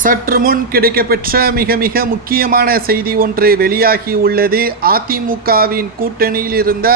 சற்று முன் கிடைக்கப்பெற்ற மிக மிக முக்கியமான செய்தி ஒன்று வெளியாகி உள்ளது. அதிமுகவின் கூட்டணியில் இருந்த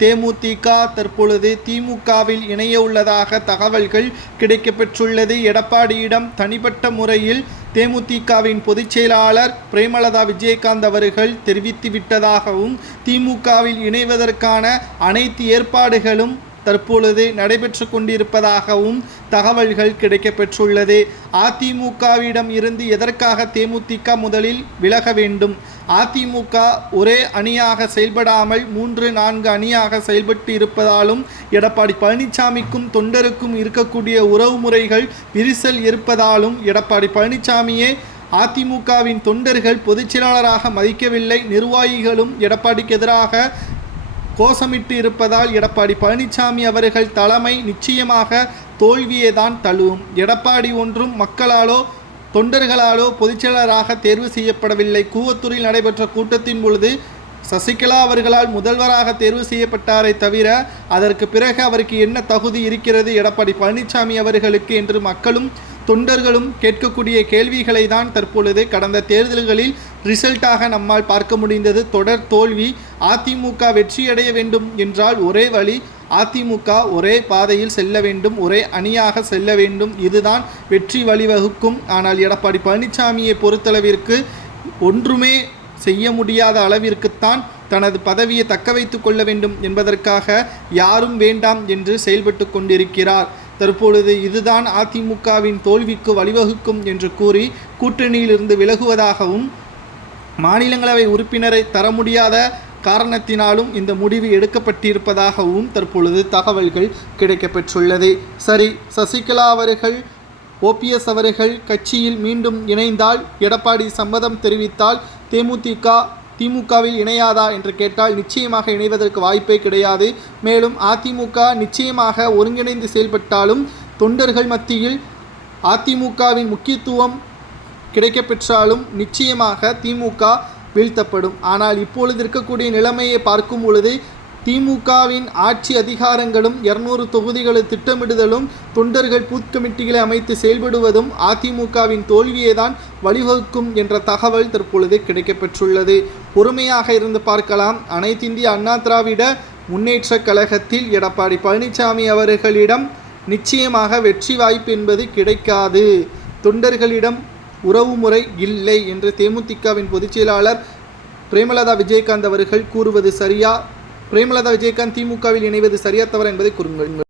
தேமுதிக தற்பொழுது திமுகவில் இணைய உள்ளதாக தகவல்கள் கிடைக்கப்பெற்றுள்ளது. எடப்பாடியிடம் தனிப்பட்ட முறையில் தேமுதிகவின் பொதுச் செயலாளர் பிரேமலதா விஜயகாந்த் அவர்கள் தெரிவித்து விட்டதாகவும் திமுகவில் இணைவதற்கான அனைத்து ஏற்பாடுகளும் தற்பொழுது நடைபெற்று கொண்டிருப்பதாகவும் தகவல்கள் கிடைக்கப்பெற்றுள்ளது. அதிமுகவிடம் இருந்து எதற்காக தேமுதிக முதலில் விலக வேண்டும்? அதிமுக ஒரே அணியாக செயல்படாமல் மூன்று நான்கு அணியாக செயல்பட்டு இருப்பதாலும் எடப்பாடி பழனிசாமிக்கும் தொண்டருக்கும் இருக்கக்கூடிய உறவுமுறைகள் விரிசல் இருப்பதாலும் எடப்பாடி பழனிசாமியே அதிமுகவின் தொண்டர்கள் பொதுச் செயலாளராக மதிக்கவில்லை. நிர்வாகிகளும் எடப்பாடிக்கு எதிராக கோஷமிட்டு இருப்பதால் எடப்பாடி பழனிசாமி அவர்கள் தலைமை நிச்சயமாக தோல்வியே தான் தழுவும் எடப்பாடி ஒன்றும் மக்களாலோ தொண்டர்களாலோ பொதுச்செயலராக தேர்வு செய்யப்படவில்லை. கூவத்தூரில் நடைபெற்ற கூட்டத்தின் பொழுது சசிகலா அவர்களால் முதல்வராக தேர்வு செய்யப்பட்டாரே தவிர அதற்கு பிறகு அவருக்கு என்ன தகுதி இருக்கிறது? எடப்பாடி பழனிசாமி அவர்களுக்கு என்று மக்களும் தொண்டர்களும் கேட்கக்கூடிய கேள்விகளை தான் தற்பொழுது கடந்த தேர்தல்களில் ரிசல்ட்டாக நம்மால் பார்க்க முடிந்தது. தொடர் தோல்வி அதிமுக வெற்றியடைய வேண்டும் என்றால் ஒரே வழி அதிமுக ஒரே பாதையில் செல்ல வேண்டும் ஒரே அணியாக செல்ல வேண்டும். இதுதான் வெற்றி வழிவகுக்கும். ஆனால் எடப்பாடி பழனிசாமியை பொறுத்தளவிற்கு ஒன்றுமே செய்ய முடியாத அளவிற்குத்தான் தனது பதவியை தக்க வைத்து கொள்ள வேண்டும் என்பதற்காக யாரும் வேண்டாம் என்று செயல்பட்டு கொண்டிருக்கிறார். தற்பொழுது இதுதான் அதிமுகவின் தோல்விக்கு வழிவகுக்கும் என்று கூறி கூட்டணியிலிருந்து விலகுவதாகவும் மாநிலங்களவை உறுப்பினரை தர முடியாத காரணத்தினாலும் இந்த முடிவு எடுக்கப்பட்டிருப்பதாகவும் தற்பொழுது தகவல்கள் கிடைக்கப்பெற்றுள்ளது. சரி சசிகலா அவர்கள் ஓபிஎஸ் அவர்கள் கட்சியில் மீண்டும் இணைந்தால் எடப்பாடி சம்மதம் தெரிவித்தால் தேமுதிக திமுகவில் இணையாதா என்று கேட்டால் நிச்சயமாக இணைவதற்கு வாய்ப்பே கிடையாது. மேலும் அதிமுக நிச்சயமாக ஒருங்கிணைந்து செயல்பட்டாலும் தொண்டர்கள் மத்தியில் அதிமுகவின் முக்கியத்துவம் கிடைக்கப்பெற்றாலும் நிச்சயமாக திமுக வீழ்த்தப்படும். ஆனால் இப்பொழுது இருக்கக்கூடிய நிலைமையை பார்க்கும் பொழுது திமுகவின் ஆட்சி அதிகாரங்களும் இருநூறு தொகுதிகளை திட்டமிடுதலும் தொண்டர்கள் பூத் கமிட்டிகளை அமைத்து செயல்படுவதும் அதிமுகவின் தோல்வியை தான் வழிவகுக்கும் என்ற தகவல் தற்பொழுது கிடைக்கப்பெற்றுள்ளது. பொறுமையாக இருந்து பார்க்கலாம். அனைத்திந்திய அண்ணா திராவிட முன்னேற்ற கழகத்தில் எடப்பாடி பழனிசாமி அவர்களிடம் நிச்சயமாக வெற்றி வாய்ப்பு என்பது கிடைக்காது. தொண்டர்களிடம் உறவுமுறை இல்லை என்று தேமுதிகவின் பொதுச் செயலாளர் பிரேமலதா விஜயகாந்த் அவர்கள் கூறுவது சரியா? பிரேமலதா விஜயகாந்த் திமுகவில் இணைவது சரியா தவறா என்பதை கூறுங்கள்.